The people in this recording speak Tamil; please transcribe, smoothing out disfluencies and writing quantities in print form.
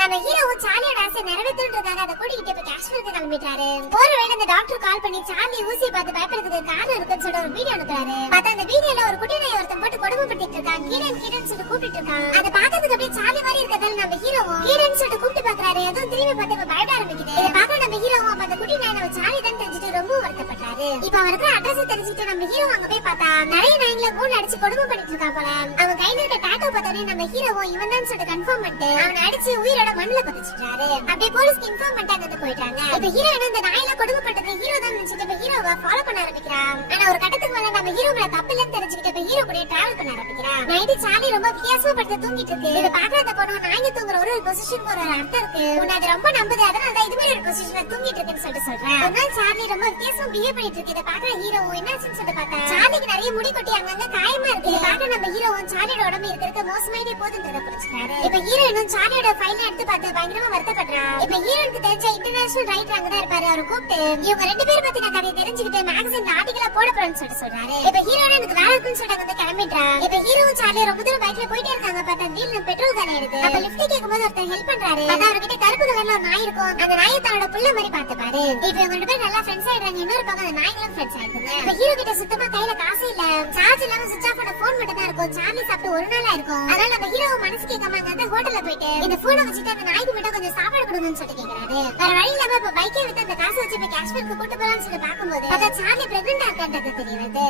நம்ம ஹீரோவும் சார்லியோட ஆசை நிறைவேற்றணுன்றதுக்காக அதை கூட்டிகிட்டு இப்ப காஷ்மீருக்கு கிளம்பிட்டாரு. போற வழியில அந்த டாக்டர் கால் பண்ணி சார்லி ஊசியை பார்த்து பயப்படுறதுக்கு காரணம் இருக்குன்னு சொல்லிட்டு ஒரு வீடியோ அனுப்புறாரு. பார்த்தா அந்த வீடியோல ஒரு குட்டி நாய் ஒருத்தன் போட்டு கொடுமைப்படுத்திட்டு இருக்கான். கீரன் கீரன் சொல்லிட்டு கூப்பிட்டு இருக்கான். அதை பார்த்ததுக்கு அப்படியே சார்லி மாதிரி இருக்கதால நம்ம ஹீரோவும் கீரன் சொல்லிட்டு கூப்பிட்டு பாக்குறாரு. அதுவும் திரும்பி பார்த்து இப்ப பயப்பட ஆரம்பிக்குது. இதை பார்க்க நம்ம ஹீரோவும் அப்ப அந்த குட்டி நாய் நம்ம சார்லி தான் தெரிஞ்சுட்டு ரொம்ப வருத்தப்பட்டாரு. இப்ப அவருக்கு அட்ரஸ் தெரிஞ்சுட்டு நம்ம ஹீரோ அங்க போய் பார்த்தா நிறைய நாய்களை கூண்டு அடிச்சு கொடுமை பண்ணிட்டு இருக்கான் போல. அவன் கையில இருக்க டாட்டோ பார்த்தோன்னே நம்ம ஹீரோவும் இவன் தான் சொல்லிட்டு கன்ஃபார்ம் பண்ணிட்டு அவனை அடிச்சு உயிரோட மண்ணுல பதிச்சிட்டாரு. அப்படியே போலீஸ்க்கு இன்ஃபார்ம் பண்ணிட்டு அங்க போயிட்டாங்க. இப்ப ஹீரோ அந்த நாயில கொடுமை பண்றது ஹீரோ தான் நினைச்சிட்டு இப்ப ஹீரோவை ஃபாலோ பண்ண ஆரம்பிக்கிறான். ஆனா ஒரு கட்டத்துக்கு மேல நம்ம ஹீரோ மேல தப்பு இல்லன்னு தெரிஞ்சுக்கிட்டு இப்ப ஹீரோ கூட டிராவல் பண்ண ஆரம்பிக்கிறான். நைட்டு சார்லி ரொம்ப வித்தியாசமா படுத்து தூங்கிட்டு இருக்கு. இதை பாக்குறத போனோம் நாய்ங்க தூங்குற ஒரு பொசிஷன் ஒரு அர்த்தம் இருக்கு. உன்னை அது ரொம்ப நம்புது, அதனால தான் இது மாதிரி ஒரு பொசிஷன்ல தூங்கிட்டு இருக்குன்னு சொல்லிட்டு சொல்றேன். ஒரு நாள் சார்லி ரொம்ப வித்தியாசமா பிஹேவ் பண்ணிட்டு இருக்கு. இதை பாக்குற ஹீரோவும் என்னாச்சுன்னு சொல்லிட்டு பார்த்தா சார்லிக்கு நிறைய முடி கொட்டி அங்கங்க காயமா இருக்கு. இதை பாக்குற நம்ம ஹீரோவும் சார்லியோட உடம்பு இருக்கிறது மோசமாயிட்டே போகுதுன்றத புரிஞ்சுக்கிறாரு. இப்ப ஹீரோயினும் சார்லியோட ஃபைல எடுத்து பார்த்து பயங்கரமா வருத்தப்படுறான். இப்ப ஹீரோனுக்கு தெரிஞ்ச இன்டர்நேஷனல் ரைட்டர் அங்கதான் இருப்பாரு. அவரை கூப்பிட்டு இவங்க ரெண்டு பேரும் பத்தி நான் கதையை தெரிஞ்சுக்கிட்டு மேகசின்ல ஆர்டிகலா போட போறேன்னு சொல்லிட்டு சொல்றாரு. இப்ப ஹீரோட எனக்கு வேலை இருக்குன்னு சொல்லிட்டு வந்து கிளம்பிட்டான். இப்ப ஹீரோவும் சார்லியும் ரொம்ப தூரம் பைக்ல போயிட்டே இருக்காங்க. பார்த்தா வீட்டுல பெட்ரோல் காலி எடுத்து அப்ப லிஃப்ட் கேட்கும்போது ஒருத்தர் ஹெல்ப் பண்றாரு. அதான் அவர்கிட்ட கருப்பு கலர்ல ஒரு நாய் இருக்கும். அந்த நாயை தன்னோட புள்ள மாதிரி பார்த்துப்பாரு. இப்ப இவங்க ரெண்டு பேரும் நல்லா ஃப்ரெண்ட்ஸ் ஆயிடுறாங்க. இன்னொரு பக்கம் அந்த நாய்களும் ஃப்ரெண்ட்ஸ் ஆயிடுங்க. இப்ப ஹீரோ கிட்ட சுத்தமா கையில காசு இல்ல, சார்ஜ் இல்லாம சுவிட்ச் ஆஃப் பண்ண போன் மட்டும் தான் இருக்கும். சார்லி சாப்பிட்டு ஒரு நாளா இருக்கும். அதனால நம்ம ஹீரோ மனசு கேட்காம அந்த ஹோட்டல்ல போயிட்டு இந்த போனை வச்சுட்டு அந்த நாய்க்கு மட்டும் கொஞ்சம் சாப்பாடு கொடுங்கன்னு சொல்லிட்டு கேக்குறாரு. வேற வழி இல்லாம இப்ப பைக்கே விட்டு அந்த காசு வச்சு இப்ப காஷ்மீருக்கு கூட்டு போலாம்னு சொல்லி பாக்கும்போது சார்லி பிரெக்னெண்டா இருக்கான்றது தெரிய வருது.